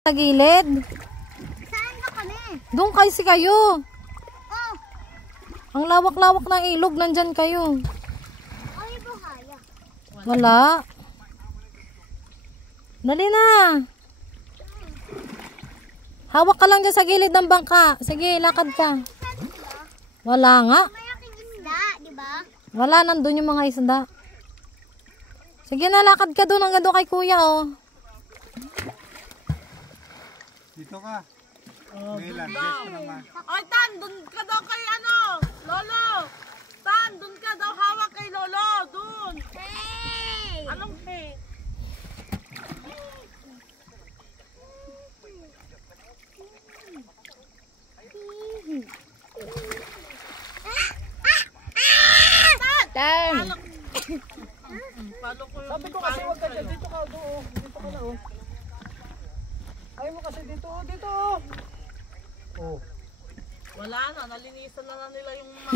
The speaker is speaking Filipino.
Sa gilid. Saan ba kami? Doon kasi kayo. Oh. Ang lawak-lawak ng ilog, nandyan kayo. Ay, buhaya. Wala. Dali na. Hawak ka lang dyan sa gilid ng bangka. Sige, lakad ka. Wala nga. May aking isda, di ba? Wala, nandun yung mga isda. Sige na, lakad ka doon hanggang doon kay kuya, oh. Dito ka. May landes ka naman. Ay, Tan, dun ka daw kay ano, Lolo. Tan, dun ka daw hawak kay Lolo. Dun. Hey! Anong hey? Tan! Palo ko yung Sabi ko kasi wag ka dyan. Dito ka. Doon. Dito ka na. Oh. Ayaw mo kasi dito. Dito. Oh. Wala na, nalinisan na nila yung mga